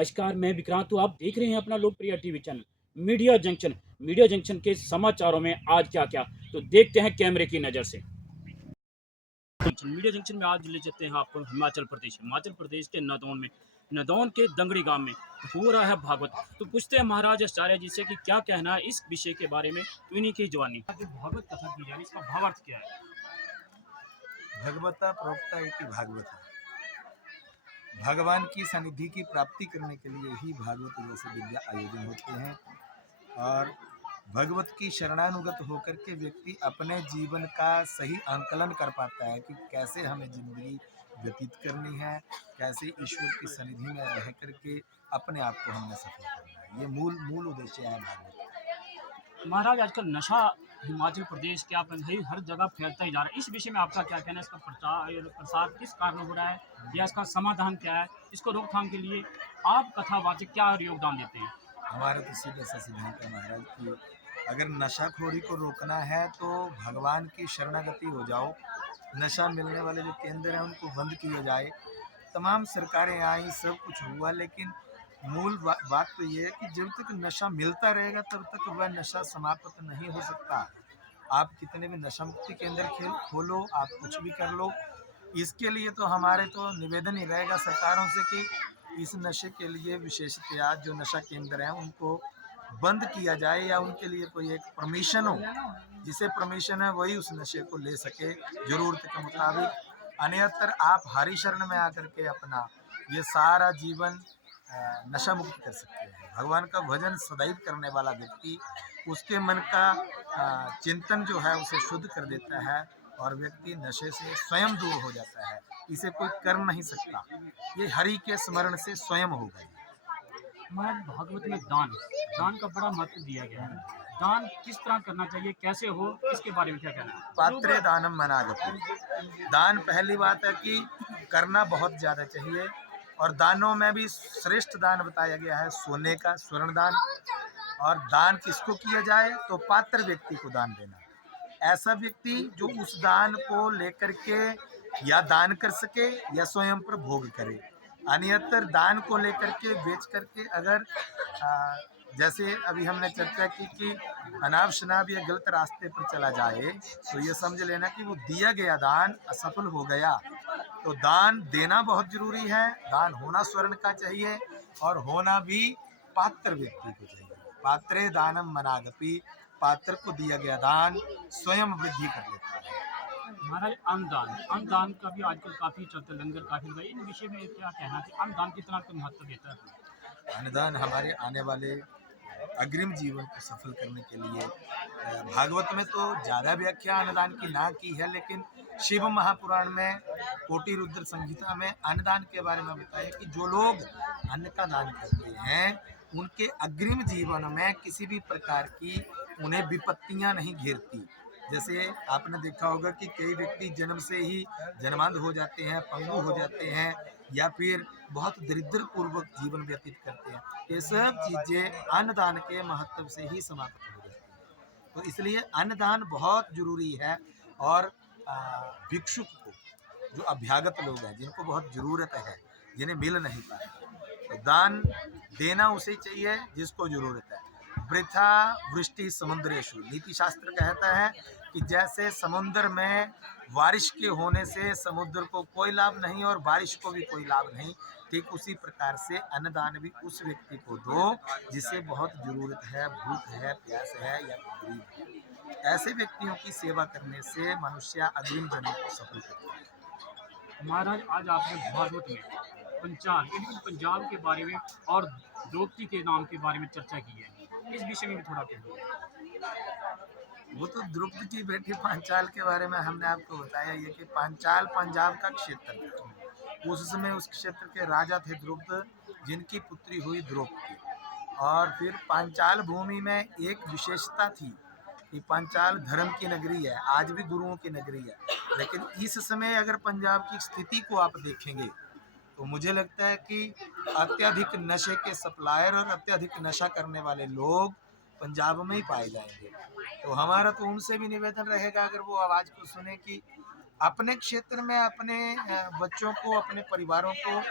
नमस्कार, मैं विक्रांत हूँ। आप देख रहे हैं अपना लोकप्रिय TV channel media junction. Media junction के समाचारों में आज क्या-क्या, तो देखते हैं कैमरे की नज़र से। मीडिया जंक्शन में आज ले चलते हैं आपको हिमाचल प्रदेश। हिमाचल प्रदेश के नदौन के दंगड़ी गांव में हो रहा है भागवत। तो पूछते हैं महाराज आचार्य जी से कि क्या कहना है इस विषय के बारे में, तो इन्हीं की जवानी। भागवत कथा की जाए, इसका भावार्थ क्या है? भगवता प्रोक्ता इति भागवता। भगवान की सनिधि की प्राप्ति करने के लिए ही भागवत जैसे विद्या आयोजन होते हैं और भगवत की शरणानुगत होकर के व्यक्ति अपने जीवन का सही आंकलन कर पाता है कि कैसे हमें जिंदगी व्यतीत करनी है, कैसे ईश्वर की सनिधि में रह करके अपने आप को हमने सफल करना है। ये मूल मूल उद्देश्य है भागवत। महाराज आजकल नशा हिमाचल प्रदेश के आप हर जगह फैलता ही जा रहा है। इस विषय में आपका क्या कहना है? इसका प्रसार किस कारण हो रहा है या इसका समाधान क्या है? इसको रोकथाम के लिए आप कथावाचक क्या योगदान देते हैं? हमारा तो सीधा सा सिद्धांत है महाराज की अगर नशाखोरी को रोकना है तो भगवान की शरणागति हो जाओ। नशा मिलने वाले जो केंद्र हैं उनको बंद किया जाए। तमाम सरकारें आई, सब कुछ हुआ, लेकिन मूल बात तो ये है कि जब तक नशा मिलता रहेगा तब तक वह नशा समाप्त नहीं हो सकता। आप कितने भी नशा मुक्ति केंद्र खोलो, आप कुछ भी कर लो, इसके लिए तो हमारे तो निवेदन ही रहेगा सरकारों से कि इस नशे के लिए विशेषतया जो नशा केंद्र हैं उनको बंद किया जाए या उनके लिए कोई एक परमिशन हो, जिसे परमिशन है वही उस नशे को ले सके ज़रूरत के मुताबिक। अन्यतर आप हरि शरण में आकर के अपना ये सारा जीवन नशा मुक्त कर सकते हैं। भगवान का भजन सदैव करने वाला व्यक्ति उसके मन का चिंतन जो है उसे शुद्ध कर देता है और व्यक्ति नशे से स्वयं दूर हो जाता है। इसे कोई कर नहीं सकता, ये हरि के स्मरण से स्वयं हो गए। महाराज भागवत में दान का बड़ा महत्व दिया गया है। दान किस तरह करना चाहिए, कैसे हो, इसके बारे में क्या कहना है? पात्रे दानम मनागति। दान पहली बात है कि करना बहुत ज़्यादा चाहिए और दानों में भी श्रेष्ठ दान बताया गया है सोने का, स्वर्ण दान। और दान किसको किया जाए तो पात्र व्यक्ति को दान देना। ऐसा व्यक्ति जो उस दान को लेकर के या दान कर सके या स्वयं पर भोग करे। अन्यतर दान को लेकर के बेच करके अगर जैसे अभी हमने चर्चा की कि अनाप शनाप या गलत रास्ते पर चला जाए तो ये समझ लेना कि वो दिया गया दान असफल हो गया। तो दान देना बहुत जरूरी है। दान होना स्वर्ण का चाहिए और होना भी पात्र व्यक्ति को चाहिए। पात्रे दानम मनागपि। पात्र को दिया गया दान स्वयं वृद्धि कर लेता है। महाराज अन्नदान का भी आजकल काफी चलता है, लंगर काफी लगा। इन विषय में क्या कहना है कि अन्नदान कितना महत्व देता है? अन्नदान हमारे आने वाले अग्रिम जीवन को सफल करने के लिए भागवत में तो ज़्यादा व्याख्या अन्नदान की ना की है, लेकिन शिव महापुराण में कोटि रुद्र संहिता में अन्नदान के बारे में बताया कि जो लोग अन्न का दान करते हैं उनके अग्रिम जीवन में किसी भी प्रकार की उन्हें विपत्तियां नहीं घेरती। जैसे आपने देखा होगा कि कई व्यक्ति जन्म से ही जन्मांध हो जाते हैं, पंगु हो जाते हैं या फिर बहुत दरिद्र पूर्वक जीवन व्यतीत करते हैं। ये सब चीज़ें अन्नदान के महत्व से ही समाप्त हो जाती हैं। तो इसलिए अन्नदान बहुत जरूरी है। और भिक्षुक को, जो अभ्यागत लोग हैं जिनको बहुत ज़रूरत है, जिन्हें मिल नहीं पाता, तो दान देना उसे चाहिए जिसको ज़रूरत है। वृथा वृष्टि समुद्रेशु, नीति शास्त्र कहता है कि जैसे समुद्र में बारिश के होने से समुद्र को कोई लाभ नहीं और बारिश को भी कोई लाभ नहीं, ठीक उसी प्रकार से अन्नदान भी उस व्यक्ति को दो जिसे बहुत ज़रूरत है, भूख है, प्यास है या गरीब है। ऐसे व्यक्तियों की सेवा करने से मनुष्य अग्रिम जन्म को सफल करता है। महाराज आज आपने भागवत में पंजाब के बारे में और द्रौपदी के नाम के बारे में चर्चा की है। इस विषय में भी थोड़ा कहिए। वो तो द्रुपद की बेटी पांचाल के बारे में हमने आपको बताया ये कि पांचाल पंजाब का क्षेत्र था। उस समय उस क्षेत्र के राजा थे द्रुपद, जिनकी पुत्री हुई द्रौपदी। और फिर पांचाल भूमि में एक विशेषता थी कि पांचाल धर्म की नगरी है, आज भी गुरुओं की नगरी है। लेकिन इस समय अगर पंजाब की स्थिति को आप देखेंगे तो मुझे लगता है कि अत्यधिक नशे के सप्लायर और अत्यधिक नशा करने वाले लोग पंजाब में ही पाए जाएंगे। तो हमारा तो उनसे भी निवेदन रहेगा अगर वो आवाज़ को सुने कि अपने क्षेत्र में अपने बच्चों को, अपने परिवारों को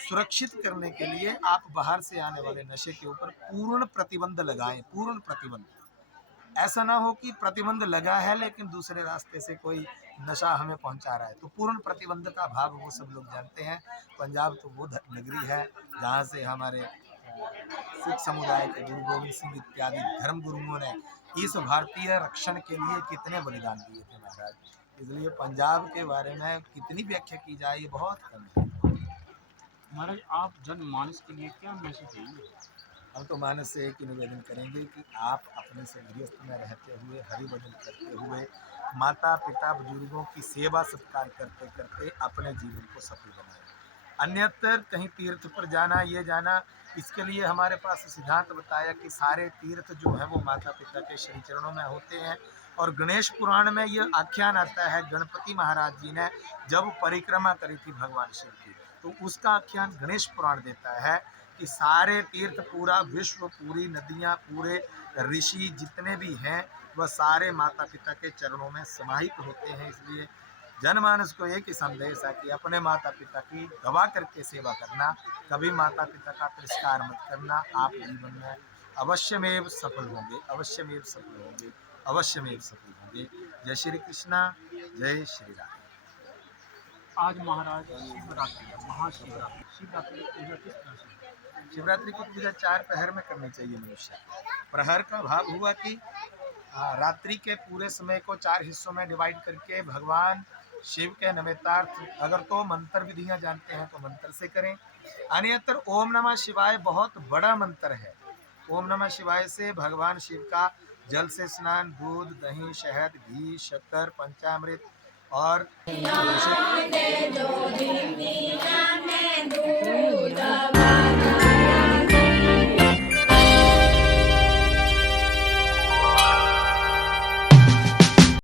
सुरक्षित करने के लिए आप बाहर से आने वाले नशे के ऊपर पूर्ण प्रतिबंध लगाएं, पूर्ण प्रतिबंध। ऐसा ना हो कि प्रतिबंध लगा है लेकिन दूसरे रास्ते से कोई नशा हमें पहुंचा रहा है। तो पूर्ण प्रतिबंध का भाव वो सब लोग जानते हैं। पंजाब तो वो नगरी है जहाँ से हमारे सिख समुदाय के गुरु गोविंद सिंह इत्यादि धर्म गुरुओं ने इस भारतीय रक्षण के लिए कितने बलिदान दिए थे महाराज। इसलिए पंजाब के बारे में कितनी व्याख्या की जाए ये बहुत कम है। महाराज आप जनमानस के लिए क्या मैसेज देंगे? हम तो मानस से एक ही निवेदन करेंगे कि आप अपने से गृहस्थ में रहते हुए, हरिभजन करते हुए, माता पिता बुजुर्गों की सेवा सत्कार करते करते अपने जीवन को सफल बनाएं। अन्यत्र कहीं तीर्थ पर जाना, ये जाना, इसके लिए हमारे पास सिद्धांत बताया कि सारे तीर्थ जो है वो माता पिता के श्री चरणों में होते हैं। और गणेश पुराण में ये आख्यान आता है, गणपति महाराज जी ने जब परिक्रमा करी थी भगवान शिव की, तो उसका आख्यान गणेश पुराण देता है कि सारे तीर्थ, पूरा विश्व, पूरी नदियाँ, पूरे ऋषि जितने भी हैं वह सारे माता पिता के चरणों में समाहित होते हैं। इसलिए जनमानस को एक ही संदेश है कि अपने माता पिता की दवा करके सेवा करना, कभी माता पिता का तिरस्कार मत करना। आप जीवन में अवश्यमेव सफल होंगे, अवश्यमेव सफल होंगे, अवश्यमेव सफल होंगे। जय श्री कृष्णा, जय श्री राम। आज महाराज शिवरात्रि है, महाशिवरात्रि, शिवरात्रि की पूजा किस तरह से? शिवरात्रि की पूजा 4 पहर में करनी चाहिए मनुष्य। प्रहर का भाव हुआ कि रात्रि के पूरे समय को 4 हिस्सों में डिवाइड करके भगवान शिव के नमितार्थ, अगर तो मंत्र विधियां जानते हैं तो मंत्र से करें, अन्यत्र ओम नमः शिवाय बहुत बड़ा मंत्र है। ओम नमः शिवाय से भगवान शिव का जल से स्नान, दूध, दही, शहद, घी, शक्कर, पंचामृत और